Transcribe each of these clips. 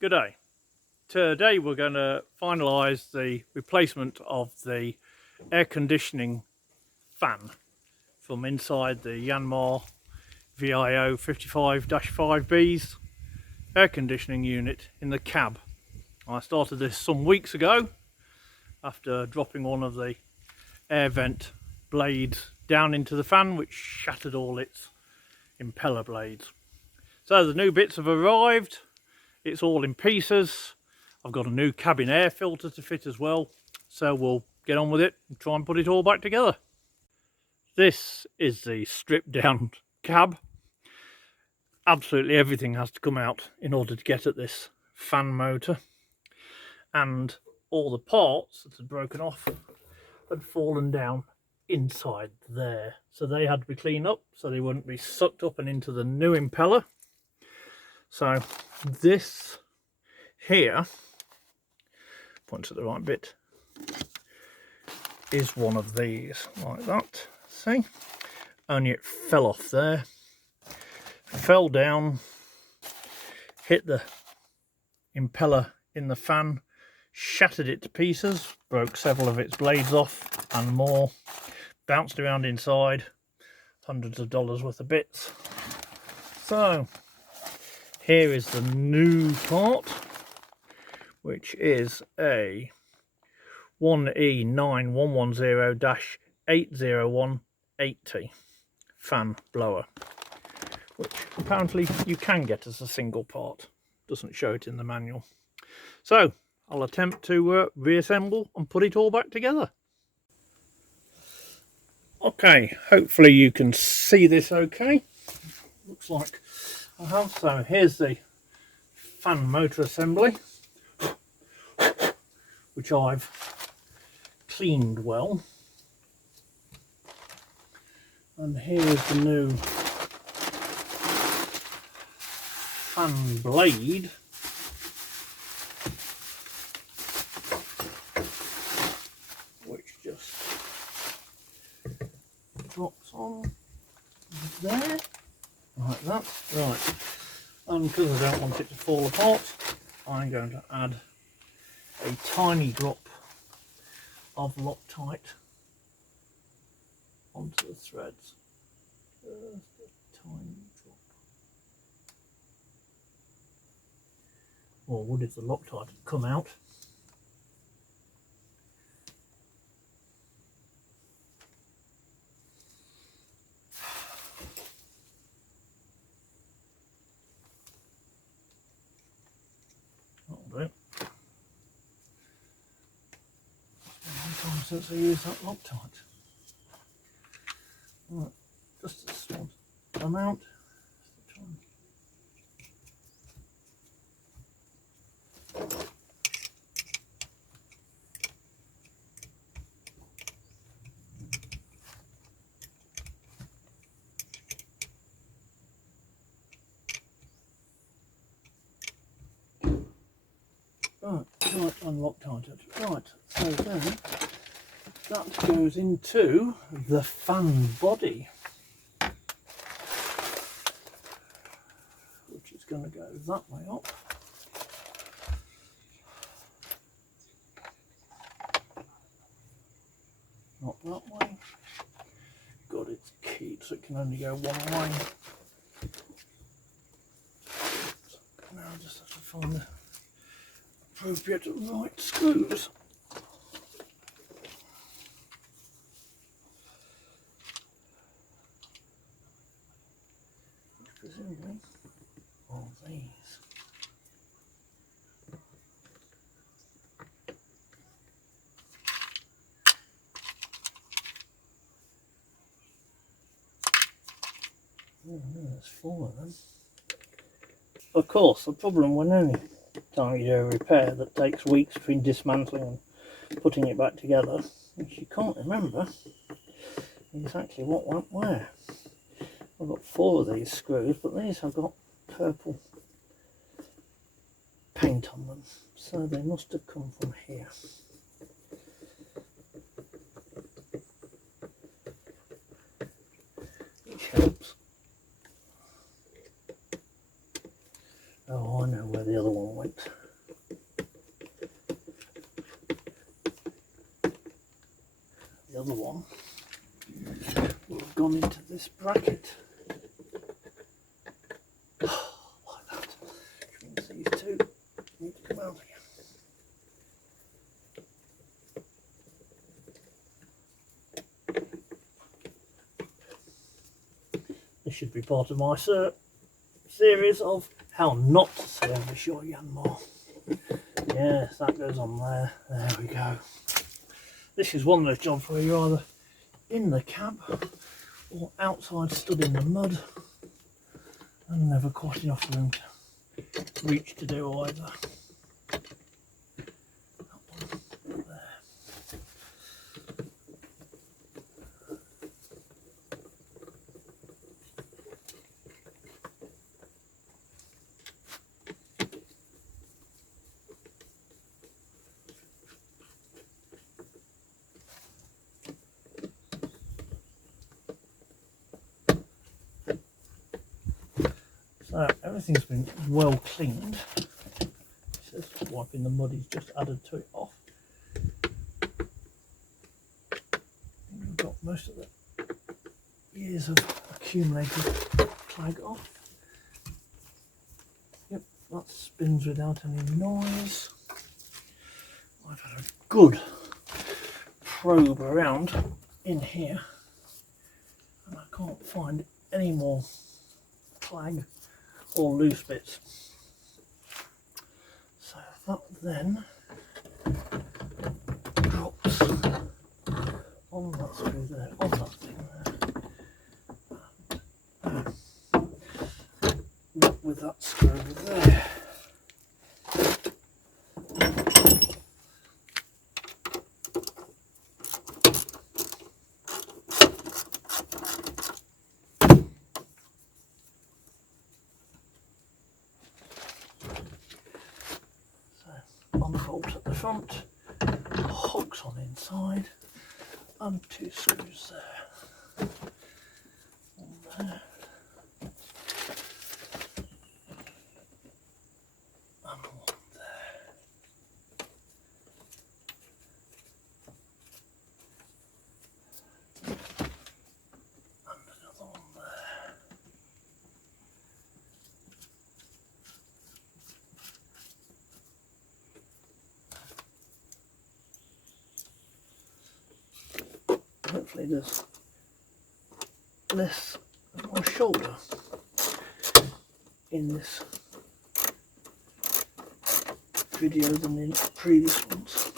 Good day. Today we're going to finalise the replacement of the air conditioning fan from inside the Yanmar VIO55-5B's air conditioning unit in the cab. I started this some weeks ago after dropping one of the air vent blades down into the fan, which shattered all its impeller blades. So the new bits have arrived. It's all in pieces. I've got a new cabin air filter to fit as well, so we'll get on with it and try and put it all back together. This is the stripped down cab. Absolutely everything has to come out in order to get at this fan motor, and all the parts that had broken off had fallen down inside there, so they had to be cleaned up so they wouldn't be sucked up and into the new impeller. So this here, point to the right bit, is one of these, like that. See, only it fell off there, fell down, hit the impeller in the fan, shattered it to pieces, broke several of its blades off and more, bounced around inside, hundreds of dollars worth of bits. So here is the new part, which is a 1E9110-80180 fan blower, which apparently you can get as a single part. Doesn't show it in the manual. So I'll attempt to reassemble and put it all back together. Okay, hopefully you can see this okay. Looks like I have. So here's the fan motor assembly, which I've cleaned well, and here's the new fan blade, which just drops on there like that. Right, and because I don't want it to fall apart, I'm going to add a tiny drop of Loctite onto the threads. Just a tiny drop. Or would if the Loctite had come out. That'll do. Since I use that Loctite. Right, just a small amount. Right, and Loctite it. Right, so then that goes into the fan body, which is going to go that way up. Not that way. Got its keyed so it can only go one way. So now I just have to find the appropriate right screws. Presumably all these. Oh, there's 4 of them. Of course, the problem when any time you do a repair that takes weeks between dismantling and putting it back together is you can't remember exactly what went where. I've got 4 of these screws, but these have got purple paint on them, so they must have come from here. Which helps. Oh, I know where the other one went. The other one will have gone into this bracket. Like that. Which means these two need to come out again. This should be part of my series of how not to service your Yanmar. Yes, that goes on there. There we go. This is one of those jobs where you're either in the cab or outside stood in the mud and never quite enough room to reach to do either. So everything's been well cleaned. It says wiping the mud, he's just added to it off. We've got most of the years of accumulated clag off. Yep, that spins without any noise. I've had a good probe around in here and I can't find any more clag or loose bits. So that then drops on that screw there, on that thing there, and with that screw there. Unbolt at the front, hooks on inside, and two screws there. One there. And one there. And another one there. Hopefully there's less of my shoulder in this video than in previous ones.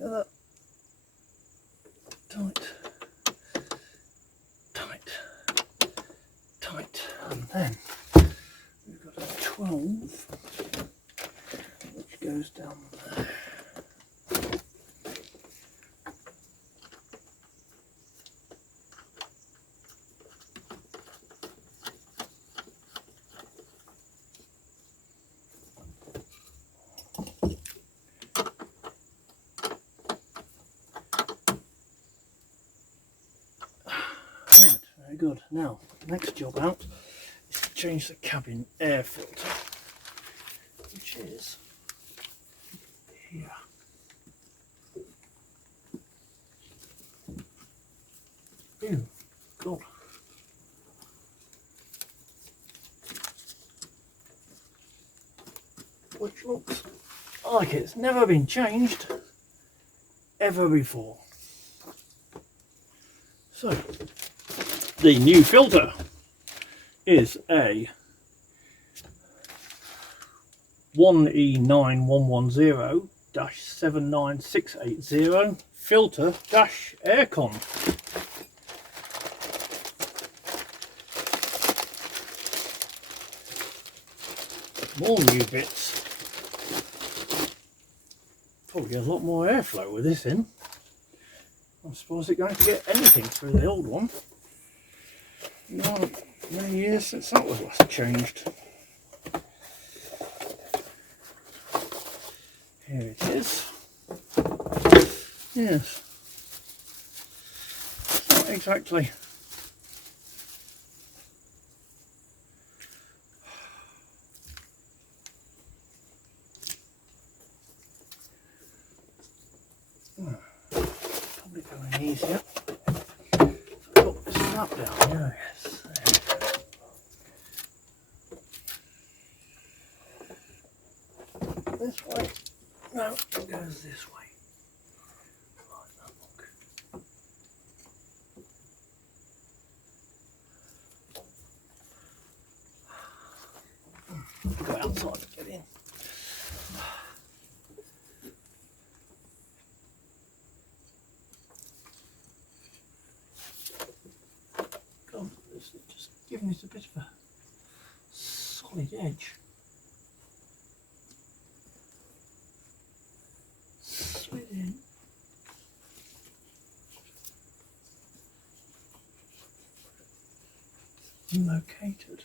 That. Tight, and then we've got a 12 which goes down there. Very good. Now, next job out is to change the cabin air filter, which is here. Ew, God. Which looks like it's never been changed ever before. So, the new filter is a 1E9110-79680 filter-aircon. More new bits. Probably a lot more airflow with this in. I'm surprised it's going to get anything through the old one. Not many years since that was last changed. Here it is. Yes. Not exactly. Probably going easier. Put this strap down here. Yes. There. This way. No, it goes this way. Like that, look. Go outside and get in. God, it's just giving it a bit of a solid edge. Slid in. Located.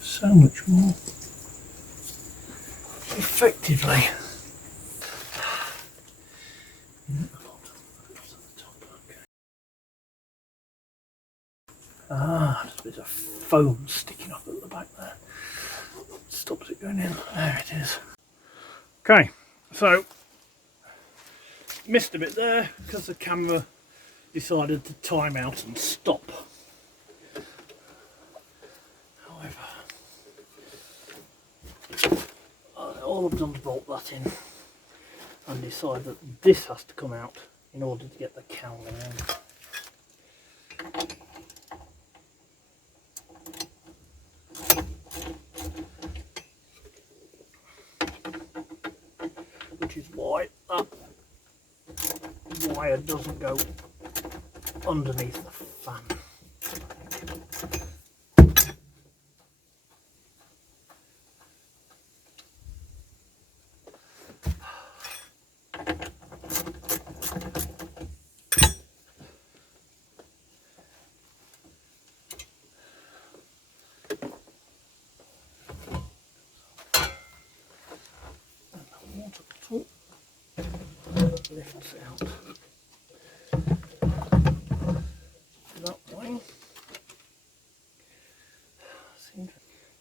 So much more effectively. Ah, there's a bit of foam sticking up at the back there. Stops it going in. There it is. Okay, so missed a bit there because the camera decided to time out and stop. However, all I've done is bolt that in and decide that this has to come out in order to get the camera in. Which is why that wire doesn't go underneath the fan. Lifts out that way.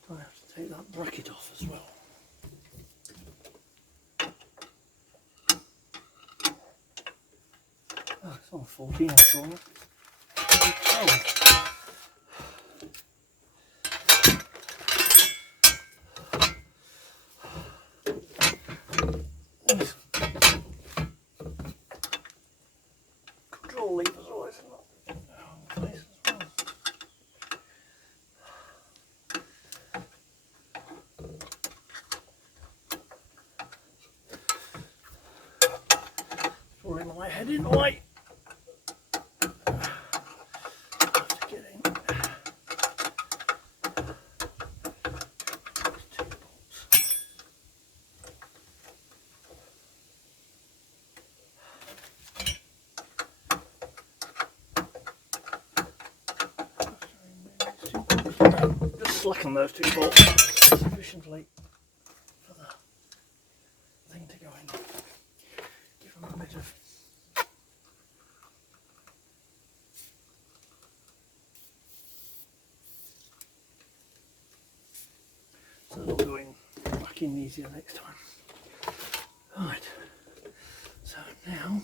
I have to take that bracket off as well. Oh, it's on 14 after all. Control levers always in the place as well. Throwing my head in the way. Just slacken those two bolts sufficiently for the thing to go in. Give them a bit of so they'll go in back in easier next time. Right, so now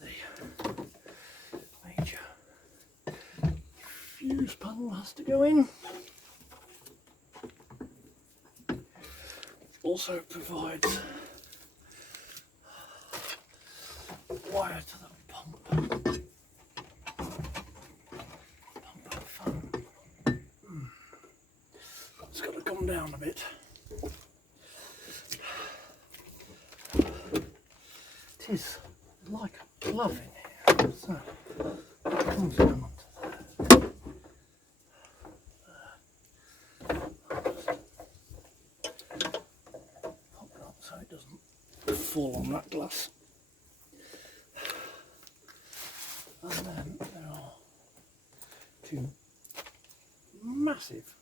the major fuse panel has to go in. Also provides wire to the pump. It's got to come down a bit. It is like a glove in here, so it comes down onto there. fall on that glass. And then there are two massive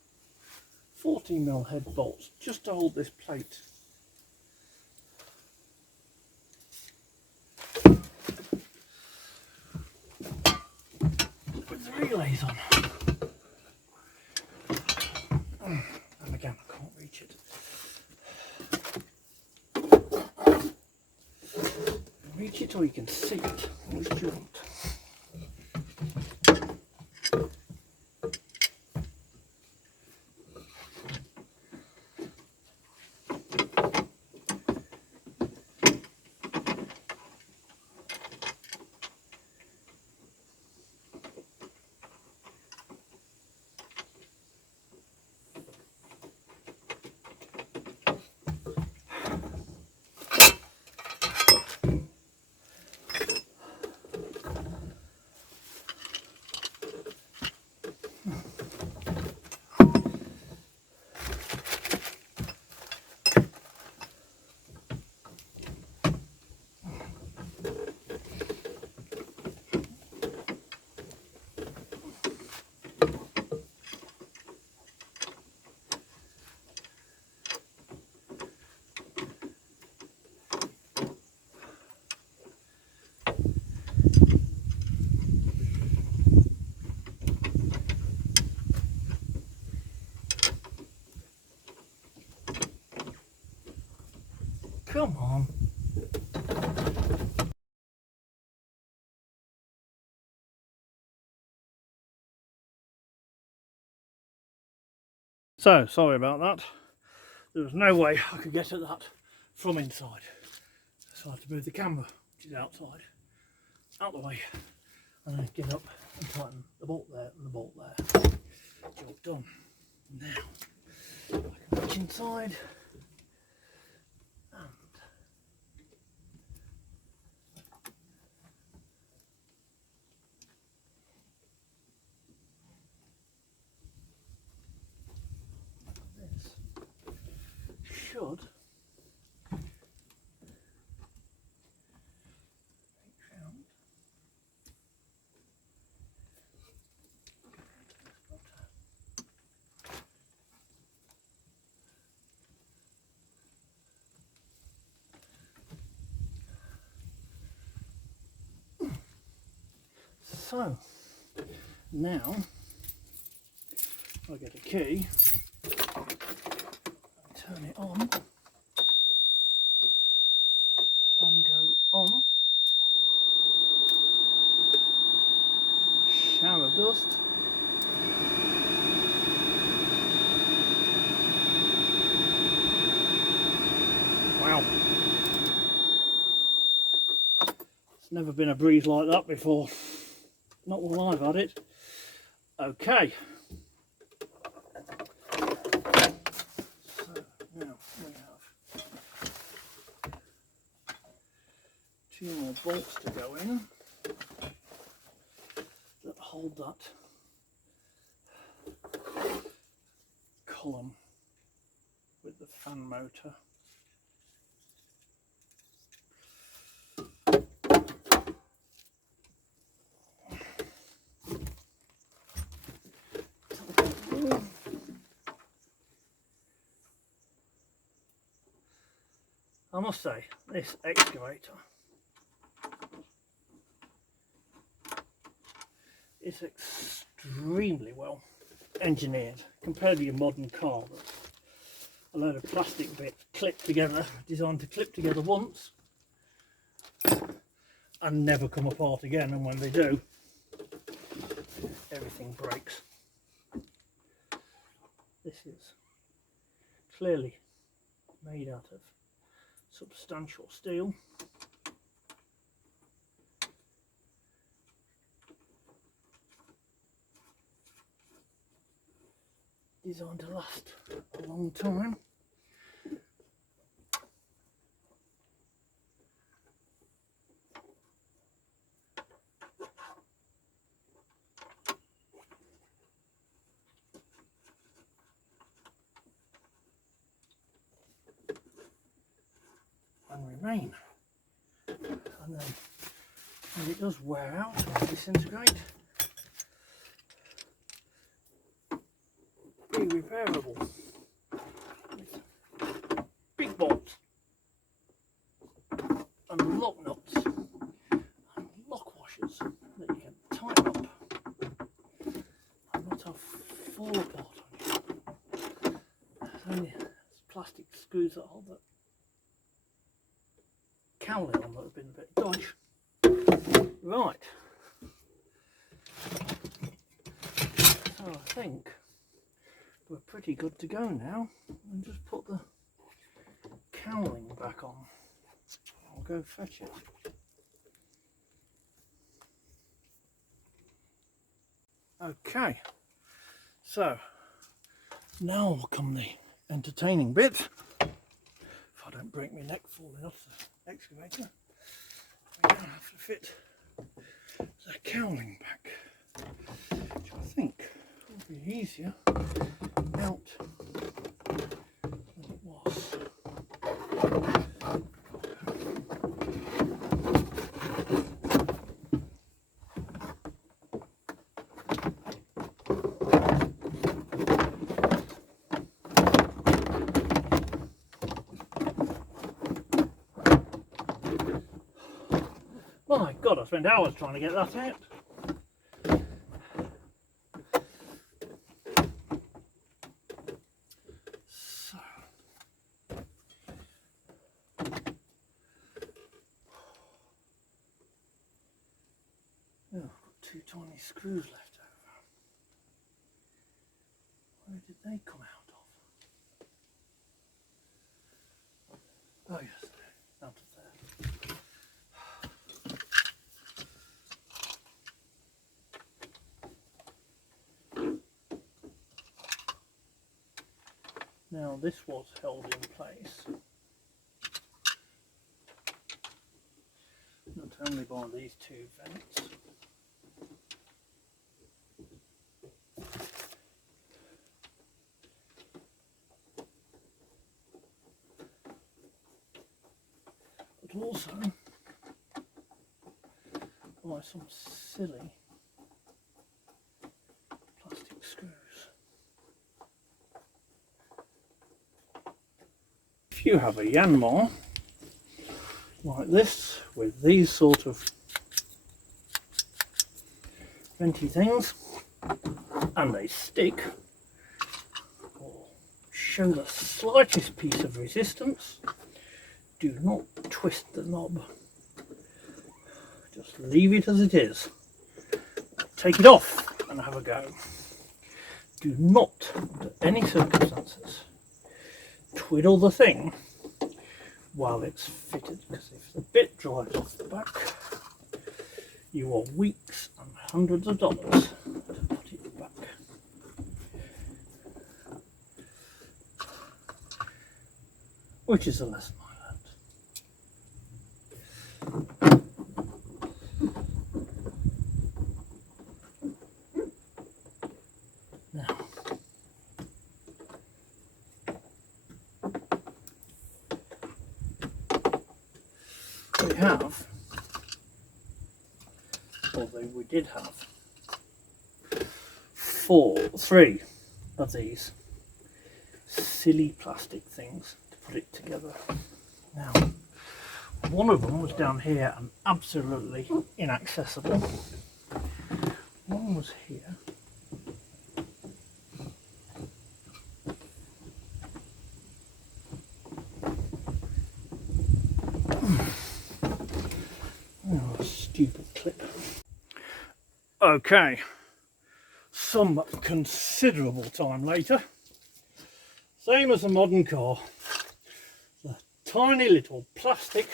40mm head bolts just to hold this plate. With the relays on. And again, I can't reach it. Reach it or you can see it, which you want. Come on. So, sorry about that. There was no way I could get at that from inside. So I had to move the camera, which is outside, out the way, and then get up and tighten the bolt there and the bolt there. Job done. Now, I can reach inside and this should reach out. So now I get a key, turn it on and go on. Shower of dust. Wow. It's never been a breeze like that before. Not while I've had it. Okay. So now we have two more bolts to go in that hold that column with the fan motor. I must say, this excavator is extremely well engineered compared to your modern car. A load of plastic bits clipped together, designed to clip together once and never come apart again, and when they do, everything breaks. This is clearly made out of substantial steel. Designed to last a long time. And remain then when it does wear out or disintegrate, be repairable with big bolts and lock nuts and lock washers that you can tighten up and not have fall apart on you. There's only plastic screws that hold the cowling on that have been a bit dodgy. Right, so I think we're pretty good to go now. And just put the cowling back on. I'll go fetch it. Okay, so now will come the entertaining bit. If I don't break my neck falling off the excavator, we don't have to fit the cowling back, which I think will be easier out than it was. My God, I spent hours trying to get that out. So, oh, I've got 2 tiny screws left over. Where did they come out of? Oh yes, out of there. Now this was held in place not only by these 2 vents, but also by some silly plastic screws. If you have a Yanmar like this with these sort of venty things and they stick or show the slightest piece of resistance, do not twist the knob. Just leave it as it is. Take it off and have a go. Do not, under any circumstances, twiddle the thing while it's fitted, because if the bit drives off the back, you are weeks and hundreds of dollars to put it back. Which is a lesson I learned. Now, we have, although we did have 3 of these silly plastic things to put it together. Now, one of them was down here and absolutely inaccessible. One was here. Oh, stupid clip. Okay, some considerable time later, same as a modern car, the tiny little plastic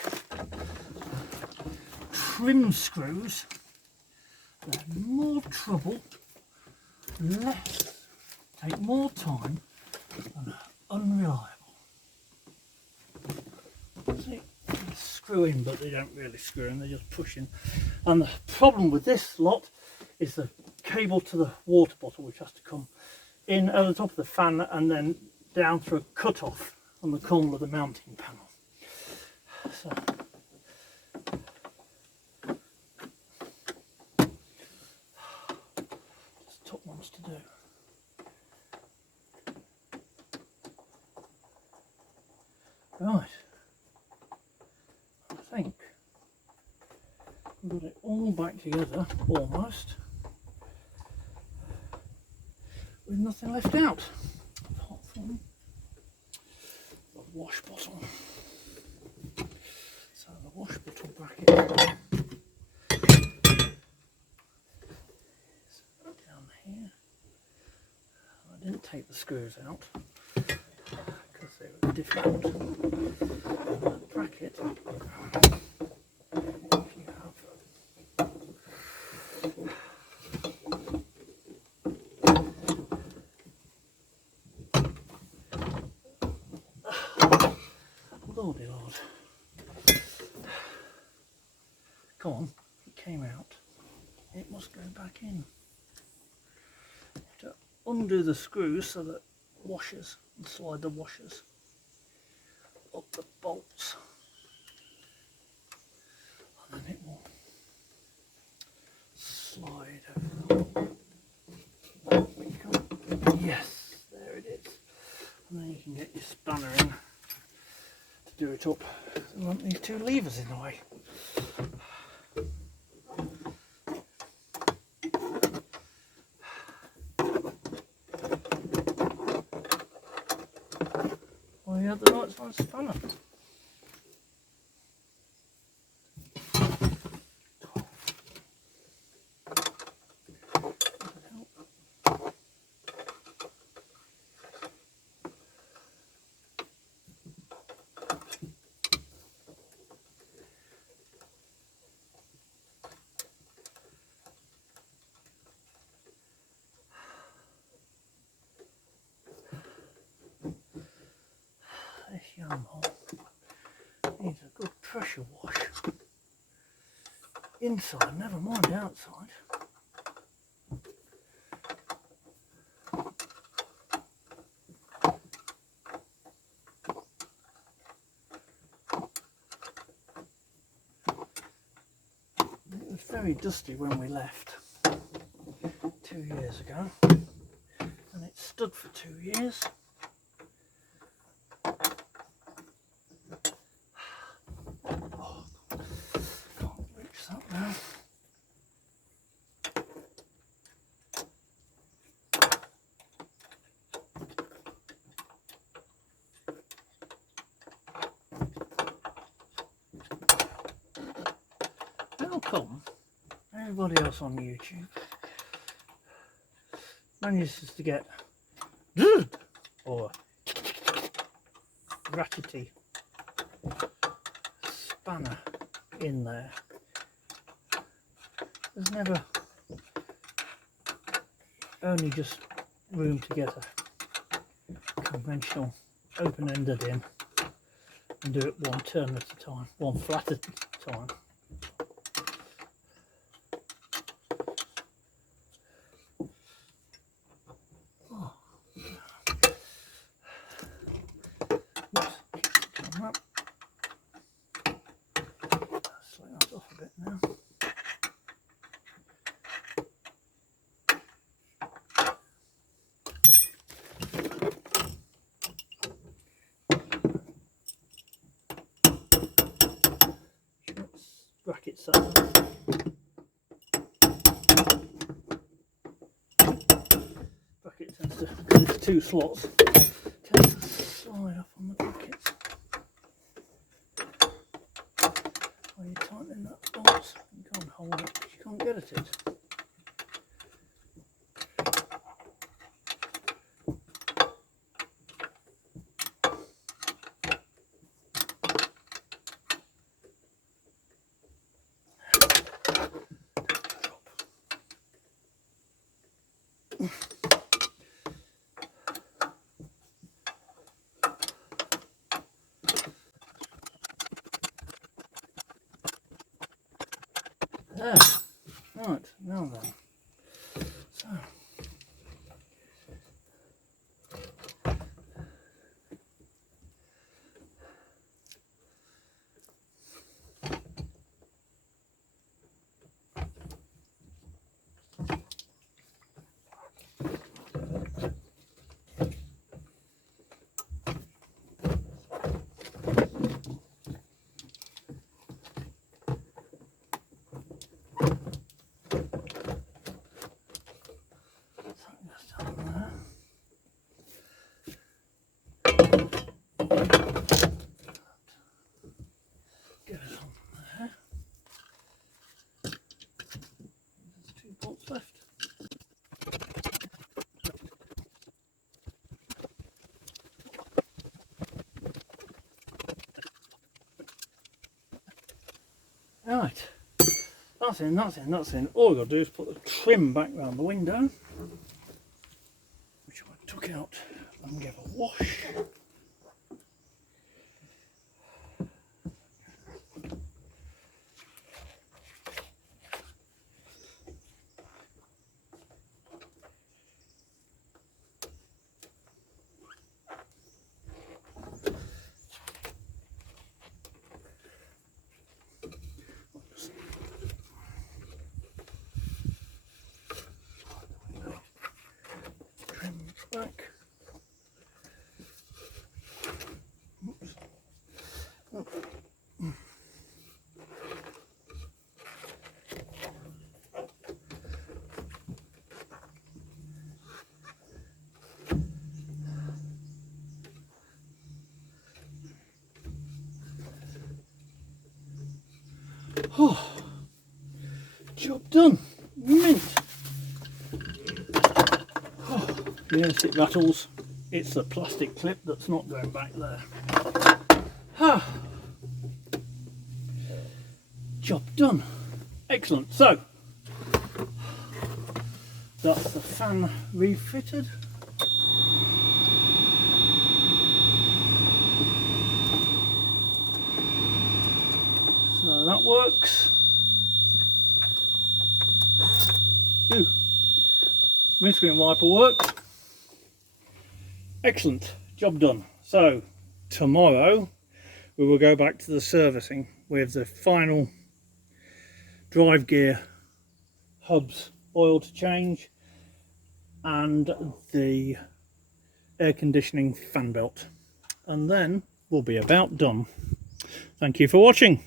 trim screws, they're more trouble, take more time, and are unreliable. See? They screw in, but they don't really screw in, they're just pushing. And the problem with this lot is the cable to the water bottle, which has to come in at the top of the fan and then down through a cut-off on the corner of the mounting panel. So to do. Right, I think I've got it all back together, almost, with nothing left out, apart from the wash bottle. So the wash bottle bracket is down here. I didn't take the screws out because they were difficult. The bracket, if you have Lordy Lord. Come on, it came out. It must go back in. To undo the screws so that washers, and slide the washers up the bolts. And then it will slide over the yes, there it is. And then you can get your spanner in to do it up. You want these two levers in the way. Well, you had the right size spanner. This Yanmar needs a good pressure wash. Inside, never mind outside. It was very dusty when we left 2 years ago, and it stood for 2 years. Oh, can't reach that now. How come everybody else on YouTube manages to get or ratchety spanner in there? There's never only just room to get a conventional open-ended in and do it one turn at a time, one flat at a time. Oh. Oops, come up. Slide that off a bit now. Brackets up. Bracket tends to, because it's two slots, tends to slide off on the brackets. While you're tightening that bolt, you can't hold it because you can't get at it. Right, that's in, that's in, that's in. All we've got to do is put the trim back round the window, which I took out and gave a wash. Back. Oops. Oh, job done. Mint. Oh, yes, it rattles. It's the plastic clip that's not going back there. Ah. Job done. Excellent. So that's the fan refitted. So that works. Ooh. Windscreen wiper works. Excellent, job done. So tomorrow we will go back to the servicing with the final drive gear hubs oil to change and the air conditioning fan belt, and then we'll be about done. Thank you for watching.